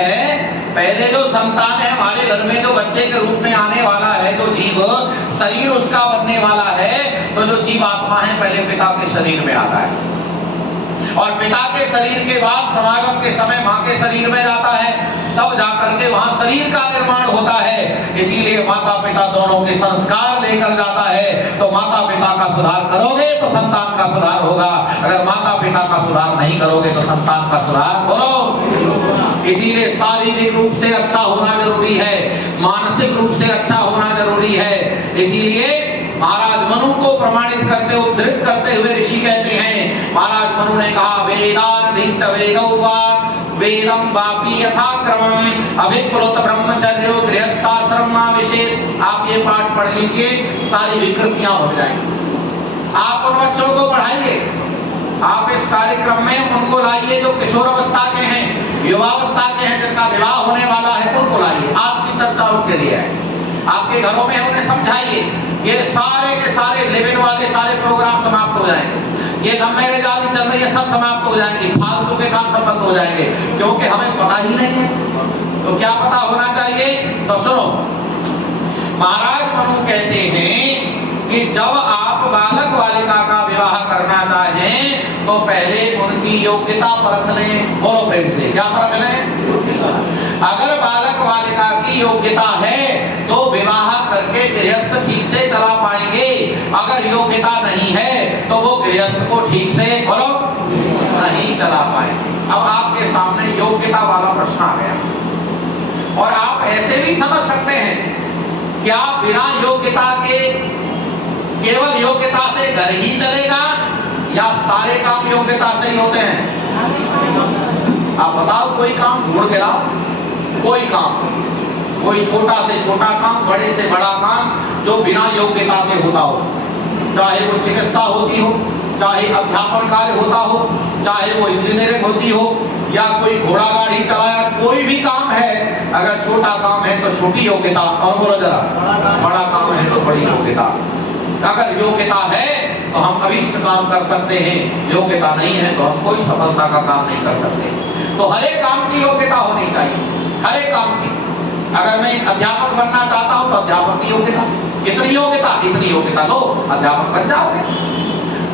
है, पहले जो संतान है हमारे घर में, जो बच्चे के रूप में आने वाला है, जो जीव शरीर उसका बनने वाला है, तो जो जीव आत्मा है पहले पिता के शरीर में आता है और पिता के शरीर के बाद समागम के समय माँ के शरीर में जाता है, तब जाकर के वहां शरीर का निर्माण होता है। इसीलिए माता पिता दोनों के संस्कार लेकर जाता है। तो माता पिता का सुधार करोगे तो संतान का सुधार होगा, अगर माता पिता का सुधार नहीं करोगे तो संतान का सुधार करो। इसीलिए शारीरिक रूप से अच्छा होना जरूरी है, मानसिक रूप से अच्छा होना जरूरी है। इसीलिए महाराज मनु को प्रमाणित करते, उद्धृत करते हुए ऋषि कहते हैं, महाराज मनु ने कहा वेदांत वेदौवा वेदम वापी यथाक्रमम अभिप्रोत ब्रह्मचर्यो गृहस्थाश्रमाविषेद। आप ये पाठ पढ़ लीजिए, सारी विकृतियां हो जाएंगी। आप उन बच्चों को पढ़ाइए, आप इस कार्यक्रम में उनको लाइए जो किशोर अवस्था के हैं, युवावस्था के हैं, जिनका विवाह होने वाला है, उनको लाइए। आज की चर्चा उनके लिए है। आपके घरों में उन्हें समझाइए, ये सारे के सारे लिव इन वाले सारे प्रोग्राम समाप्त हो जाएंगे, ये लव मैरिज आदि चल रही है सब समाप्त हो जाएंगे, फालतू के काम सब बंद हो जाएंगे, क्योंकि हमें पता ही नहीं है। तो क्या पता होना चाहिए? तो सुनो, महाराज मनु कहते हैं कि जब आप बालक बालिका का विवाह करना चाहें तो पहले उनकी योग्यता परख लें। बोलो प्रेम से, क्या परख लें? अगर बालक बालिका की योग्यता है तो विवाह करके गृहस्थ ठीक से चला पाएंगे, अगर योग्यता नहीं है तो वो गृहस्थ को ठीक से बोलो नहीं चला पाएंगे। अब आपके सामने योग्यता वाला प्रश्न आ गया, और आप ऐसे भी समझ सकते हैं क्या बिना योग्यता के, केवल योग्यता से घर ही चलेगा या सारे काम योग्यता से ही होते हैं? आप बताओ, कोई काम ढूंढ के लाओ, कोई काम, कोई छोटा से छोटा काम, बड़े से बड़ा काम जो बिना योग्यता के होता हो, चाहे वो चिकित्सा होती हो, चाहे अध्यापन कार्य होता हो, चाहे वो इंजीनियरिंग होती हो, या कोई घोड़ा गाड़ी चलाया, कोई भी काम है, अगर छोटा काम है तो छोटी योग्यता, और बोलो जरा बड़ा काम है तो बड़ी योग्यता। अगर योग्यता है तो हम अभिष्ट काम कर सकते हैं, योग्यता नहीं है तो हम कोई सफलता का काम नहीं कर सकते। तो हर एक काम की योग्यता होनी चाहिए, हर एक काम की। अगर मैं अध्यापक बनना चाहता हूं तो अध्यापक की योग्यता, कितनी योग्यता? इतनी योग्यता लो, अध्यापक बन जाओगे।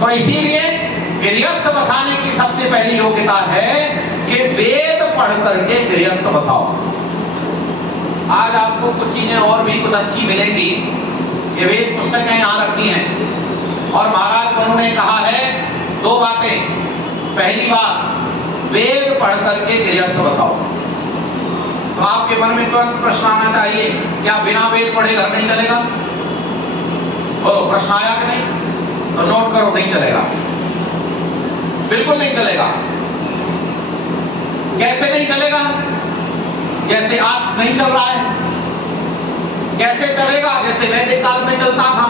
तो इसीलिए गृहस्थ बसाने की सबसे पहली योग्यता है कि वेद पढ़ करके गृहस्थ बसाओ। आज आपको कुछ चीजें और भी कुछ अच्छी मिलेंगी, ये वेद पुस्तकें यहाँ रखी हैं, और महाराज मनु ने कहा है दो बातें। पहली बात, वेद पढ़ करके गृहस्थ बसाओ। तो आपके मन में तुरंत प्रश्न आना चाहिए, क्या बिना वेद पढ़े घर नहीं चलेगा? बोलो, प्रश्न आया कि नहीं? तो नोट करो, नहीं चलेगा, बिल्कुल नहीं चलेगा। कैसे नहीं चलेगा? जैसे आज नहीं चल रहा है। कैसे चलेगा? जैसे वैदिक काल में चलता था,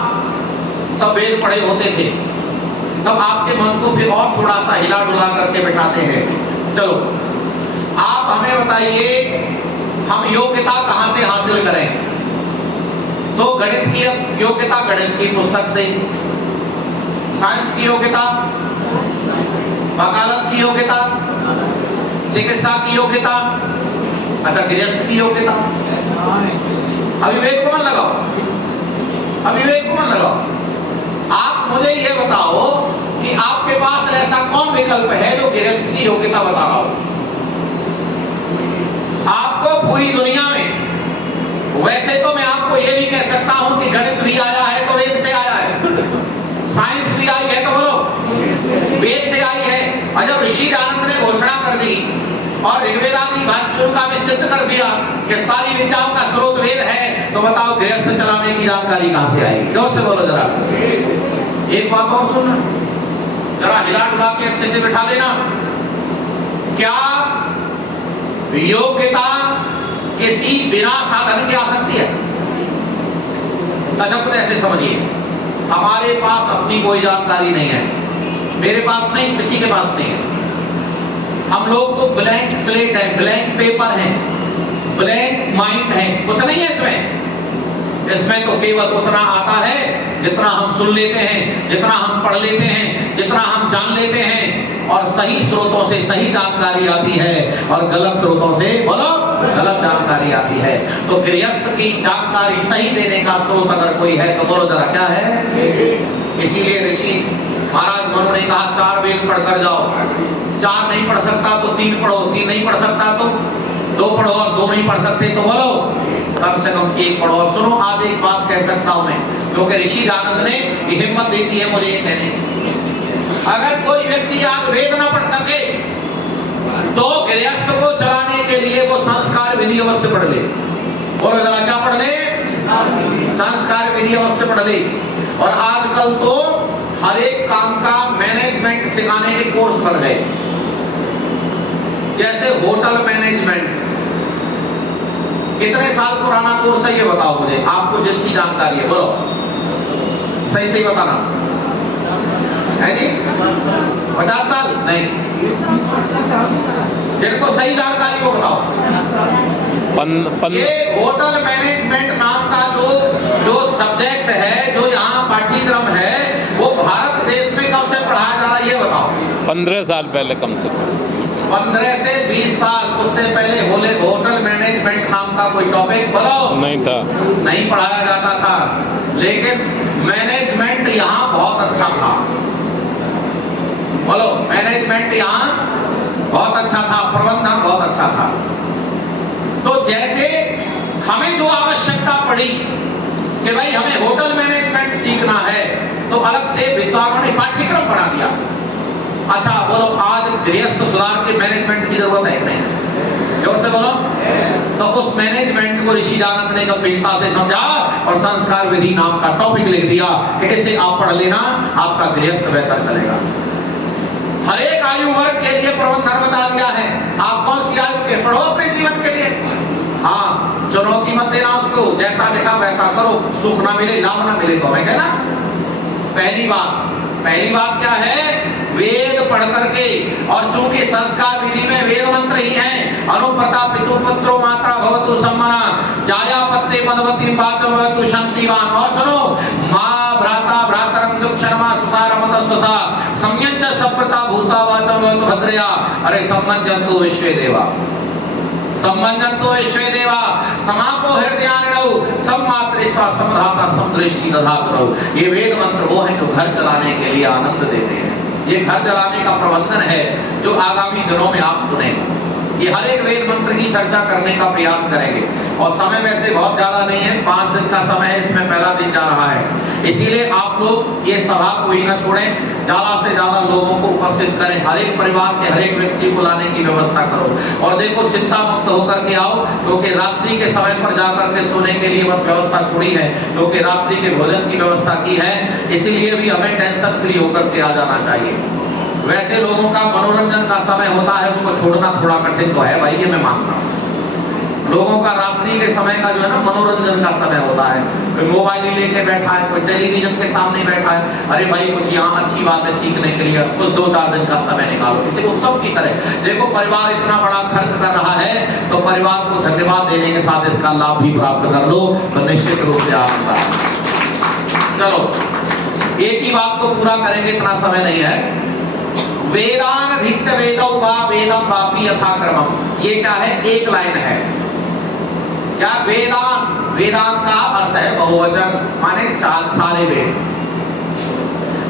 सब वेद पढ़े होते थे। तब आपके मन को फिर और थोड़ा सा हिला डुला करके बिठाते हैं। चलो, आप हमें बताइए, हम योग्यता कहां से हासिल करें? तो गणित की योग्यता गणित की पुस्तक से, साइंस की योग्यता, वकालत की योग्यता, चिकित्सा की योग्यता, अच्छा गृहस्थ की योग्यता। अविवेक को मन लगाओ, अविवेक को मन लगाओ। आप मुझे ये बताओ कि आपके पास ऐसा कौन विकल्प है जो गृहस्थ की योग्यता बता रहा हो? आपको पूरी दुनिया में, वैसे तो मैं आपको ये भी कह सकता हूं कि गणित भी आया है तो वेद से आया है, साइंस भी आई है तो बोलो वेद से आई है। और जब ऋषि दयानंद ने घोषणा कर दी और ऋग्वेद आदि भाष्यों का भी सिद्ध कर दिया कि सारी विद्याओं का स्रोत वेद है, तो बताओ गृहस्थ चलाने की जानकारी कहां से आएगी? जोर से बोलो जरा। एक बात और सुनना, जरा हिला डुला के अच्छे से बिठा देना। क्या योग्यता किसी बिना साधन के आ सकती है? अच्छा, ऐसे समझिए, हमारे पास अपनी कोई जानकारी नहीं है, मेरे पास नहीं, किसी के पास नहीं है। हम लोग तो ब्लैंक स्लेट है, ब्लैंक पेपर है, ब्लैंक माइंड है, कुछ नहीं है इसमें। इसमें तो केवल उतना आता है जितना हम सुन लेते हैं, जितना हम पढ़ लेते हैं, जितना हम जान लेते हैं, और सही स्रोतों से सही जानकारी आती है और गलत स्रोतों से बोलो गलत जानकारी आती है। तो गृहस्थ की जानकारी सही देने का स्रोत अगर कोई है तो बोलो जरा क्या है। इसीलिए ऋषि महाराज मनु ने कहा 4 वेद पढ़कर जाओ। 4 नहीं पढ़ सकता तो 3 पढ़ो, 3 नहीं पढ़ सकता तो 2 पढ़ो, और 2 नहीं पढ़ सकते तो बोलो कम से कम 1 पढ़ो। और सुनो, आज एक बात कह सकता हूं मैं, क्योंकि ऋषि दानंद ने हिम्मत दे दी है मुझे ये कहने की, अगर कोई व्यक्ति आज वेद ना पढ़ सके तो गृहस्थ को चलाने के लिए वो संस्कार विधि अवश्य पढ़ ले। बोलो जरा क्या पढ़ ले? संस्कार विधि अवश्य पढ़ ले। और आजकल तो हर एक काम का मैनेजमेंट सिखाने के कोर्स बन गए, जैसे होटल मैनेजमेंट। कितने साल पुराना कोर्स है ये बताओ मुझे, आपको जितनी जानकारी है बोलो, सही सही बताना है जी। 50 साल नहीं, जिनको सही जानकारी को बताओ। ये होटल मैनेजमेंट नाम का जो सब्जेक्ट है, जो यहाँ पाठ्यक्रम है, वो भारत देश में कब से पढ़ाया जा रहा है ये बताओ। 15 साल पहले कम से कम 15 से 20 साल, उससे पहले होटल मैनेजमेंट नाम का कोई टॉपिक बोलो नहीं था, नहीं पढ़ाया जाता था। लेकिन मैनेजमेंट यहाँ बहुत अच्छा था, बोलो मैनेजमेंट यहाँ बहुत अच्छा था, प्रबंधन बहुत अच्छा था। तो जैसे हमें जो आवश्यकता पड़ी कि भाई हमें होटल मैनेजमेंट सीखना है, तो अलग से विद्वानों ने पाठ्यक्रम बना दिया। अच्छा बोलो, आज गृहस्थ सुधार के मैनेजमेंट की जरूरत है कि नहीं? जोर से बोलो। तो उस मैनेजमेंट को ऋषि दानंद ने गंभीरता से समझा और संस्कार विधि नाम का टॉपिक लिख दिया कि इसे आप पढ़ लेना, आपका गृहस्थ बेहतर चलेगा। हर एक आयु वर्ग के लिए प्रबंधन बता दिया है। आप कौन सी आयु के पढ़ो अपने जीवन के लिए, हाँ चुनौती मत देना उसको, जैसा देखा वैसा करो, सुख ना मिले लाभ ना मिले तो हमें कहना। पहली बात क्या है? वेद पढ़ करके, और चूंकि संस्कार विधि में वेद मंत्र ही हैं, अनुप्रता पितु पुत्रो मात्रा भवतु सम्मना, जाया पत्ते पदवती वाचो भवतु शांतिवान। और सुनो, मां भ्राता भ्रातरम दुक्षरमा सुसार मतस्वसा संयंच सप्रता भूता वाचो भवतु भद्रया। अरे सम्मंजन्तु विश्वे देवा, सम्मंजन्तु विश्वे देवा, समापो हृदयानिनौ सम्मातृष्वा समधाता समदृष्टि दधातुरौ। ये वेद मंत्र वो है जो घर चलाने के लिए आनंद देते हैं। ये घर चलाने का प्रबंधन है जो आगामी दिनों में आप सुनेंगे। ये हर एक वेद मंत्र की चर्चा करने का प्रयास करेंगे, और समय वैसे बहुत ज्यादा नहीं है, 5 दिन का समय है, इसमें पहला दिन जा रहा है। इसीलिए आप लोग ये सभा कोई ना छोड़ें, ज्यादा से ज्यादा लोगों को उपस्थित करें, हर एक परिवार के हर एक व्यक्ति को लाने की व्यवस्था करो। और देखो चिंता मुक्त होकर के आओ, क्योंकि रात्रि के समय पर जाकर के सोने के लिए बस व्यवस्था छोड़ी है, क्योंकि रात्रि के भोजन की व्यवस्था की है, इसीलिए भी हमें टेंशन फ्री होकर के आ जाना चाहिए। वैसे लोगों का मनोरंजन का समय होता है, उसको छोड़ना थोड़ा कठिन तो है भाई, ये मैं मानता हूँ। लोगों का रात्रि के समय का जो है ना मनोरंजन का समय होता है, कोई मोबाइल लेके बैठा है, कोई टेलीविजन के सामने बैठा है। अरे भाई कुछ यहाँ अच्छी बात है सीखने के लिए, कुछ 2-4 दिन का समय निकालो, किसी उत्सव की तरह। देखो परिवार इतना बड़ा खर्च कर रहा है, तो परिवार को धन्यवाद देने के साथ इसका लाभ भी प्राप्त कर लो, तो निश्चित रूप से आनंद आएगा। चलो एक ही बात को पूरा करेंगे, इतना समय नहीं है। वेदानधिक्त वेदौ वा वेदम वापि यथा क्रमम्। ये क्या है? एक लाइन है। क्या? वेदान, वेदान का अर्थ है बहुवचन, माने सारे वेद।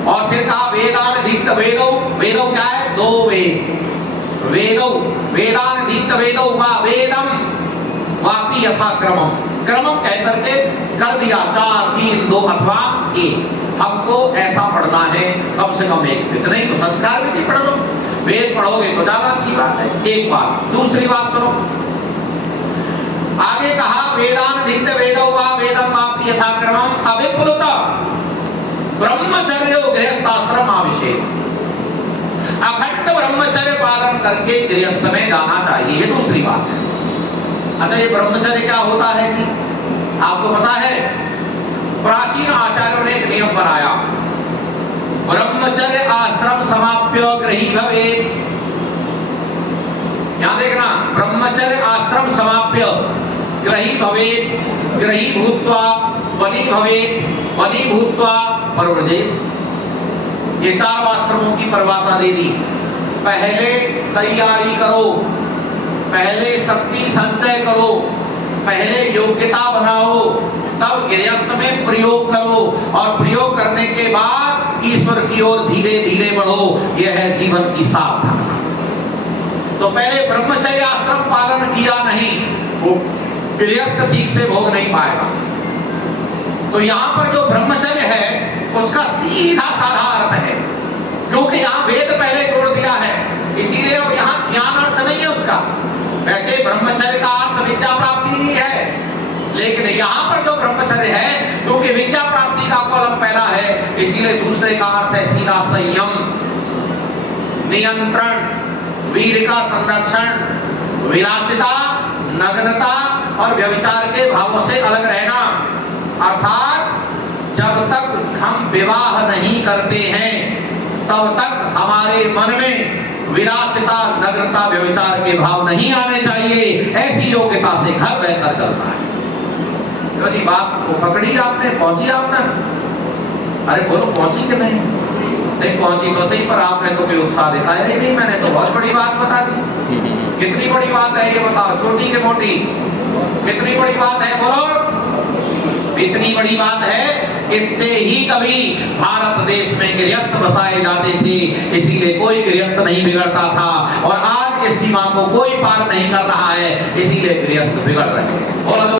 और फिर कहा वेदानधिक्त वेदौ, वेदौ क्या है? 2 वेद। वेदौ, वेदानधिक्त वेदौ वा वेदम वापि यथा क्रमम्। क्रमम कह करके कर दिया 4, 3, 2 अथवा 1। हमको ऐसा पढ़ना है, कम से कम 1, इतना ही तो संस्कार भी नहीं पढ़ लो। वेद पढ़ोगे तो ज्यादा अच्छी बात है। एक बात। दूसरी बात सुनो, आगे कहा वेदानधिक्त वेदौ वा वेदम वापि यथा क्रमम् अविप्लुत ब्रह्मचर्यो गृहस्थाश्रम आविशेष। अखंड ब्रह्मचर्य पालन करके गृहस्थ में जाना चाहिए, ये दूसरी बात है। अच्छा ये ब्रह्मचर्य क्या होता है कि आपको पता है? प्राचीन आचार्यों ने एक नियम बनाया, ब्रह्मचर्य आश्रम समाप्य गृही भवेत्। यहां देखना, ब्रह्मचर्य आश्रम समाप्य ग्रही भवेत्, ग्रही भूत्वा वनी भवेत्, वनी भूत्वा परव्रजेत्। ये 4 आश्रमों की परिभाषा दे दी। पहले तैयारी करो, पहले शक्ति संचय करो, पहले योग्यता बनाओ, तब गृहस्थ में प्रयोग करो और प्रयोग करने के बाद ईश्वर की ओर धीरे धीरे बढ़ो। यह है जीवन की सार्थकता। तो पहले ब्रह्मचर्य आश्रम पालन किया नहीं, वो गृहस्थ ठीक से भोग नहीं पाएगा। तो यहां पर जो ब्रह्मचर्य है उसका सीधा साधा अर्थ है, क्योंकि यहां वेद पहले जोड़ दिया है, इसीलिए अब यहां ज्ञान अर्थ नहीं है उसका। वैसे ब्रह्मचर्य का अर्थ विद्या प्राप्ति भी है, लेकिन यहां पर जो ब्रह्मचर्य है, क्योंकि विद्या प्राप्ति का कॉलम पहला है, इसीलिए दूसरे का अर्थ है सीधा संयम, नियंत्रण, वीर का संरक्षण, विलासिता, नग्नता और व्यभिचार के भावों से अलग रहना। अर्थात जब तक हम विवाह नहीं करते हैं तब तक हमारे मन में विलासिता, नग्नता, व्यभिचार के भाव नहीं आने चाहिए। ऐसी योग्यता से घर रहकर चलना है। तो जी बात को पकड़ी आपने, पहुंची आप तक? अरे बोलो पहुंची कि नहीं? नहीं पहुंची तो सही, पर आपने तो कोई उत्साह दिखाया ही नहीं। मैंने तो बहुत बड़ी बात बता दी। कितनी बड़ी बात है ये बताओ, छोटी के मोटी? कितनी बड़ी बात है बोलो? इतनी बड़ी बात है, इससे ही कभी भारत देश में गृहस्थ बसाए जाते थे, इसीलिए कोई गृहस्थ नहीं बिगड़ता था। और आज इस सीमा को कोई पार नहीं कर रहा है, इसीलिए गृहस्थ बिगड़ रहे हैं।